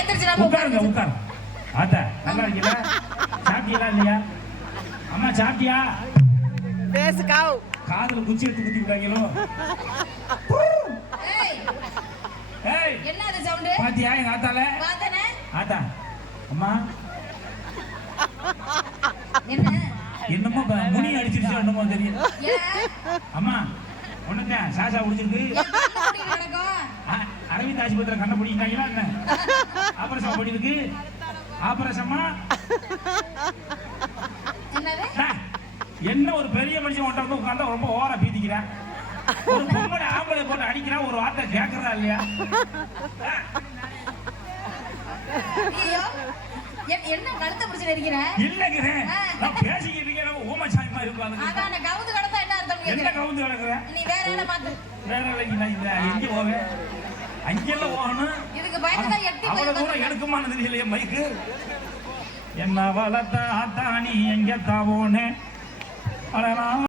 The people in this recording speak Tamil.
எந்திரச்சு நம்ம உட்காருங்க உட்காரு. ஆத்தா நல்லா இருக்கீங்களா? சாப்பிட்டீங்களா இல்லையா? அம்மா சாப்பிட்டியா? பேசுகாவ். காதுல குச்சி எடுத்து குத்தி விட்டாங்களோ? ஏய் ஏய் என்ன அது சவுண்ட்? பாத்தியா எங்க ஆத்தால? பாத்தனே. ஆத்தா அம்மா என்ன? என்னமோ முனி அடிச்சிருச்சு என்னமோ தெரியும். ஏன்? அம்மா ஒண்ணுதான் சாசா குடிச்சிருக்கு. எப்படி நடக்கும்? அரவிந்த் ஆஸ்பத்திரி கண்ண பிடிக்கிட்டாங்களா என்ன? ஆபரேஷன் பண்ணிருக்கு. ஆபரேஷமா என்னது? என்ன ஒரு பெரிய மனுஷன் ஒன்றை வந்து உட்கார்ந்தா ரொம்ப ஓவரா பீதிக்கிறான். ஒரு பொம்பளை ஆம்பளை போட்டு அடிக்கிறான், ஒரு வார்த்தை கேட்கறதா இல்லையா? ஐயோ என்ன கழுத்தை பிடிச்சிட்டு இருக்கிற? இல்லைங்க நான் பேசிக்கிட்டு இருக்கேன். ஊமச்சாமி மாதிரி இருப்பாங்க. அதான் கவுந்து கடத்தா என்ன அர்த்தம் என்ன கேக்குறேன்? கவுந்து கிடக்குற? நீ வேற என்ன மாத்து? வேற வேலைக்கு நான் இந்த எங்க போவேன்? அங்கெல்லாம் போகணும். இதுக்கு பயந்து தான் எட்டி அவ்வளவு தூரம் எடுக்குமானது தெரியலையே மைக்கு. என்ன வளர்த்த ஆத்தாணி எங்க தாவோனே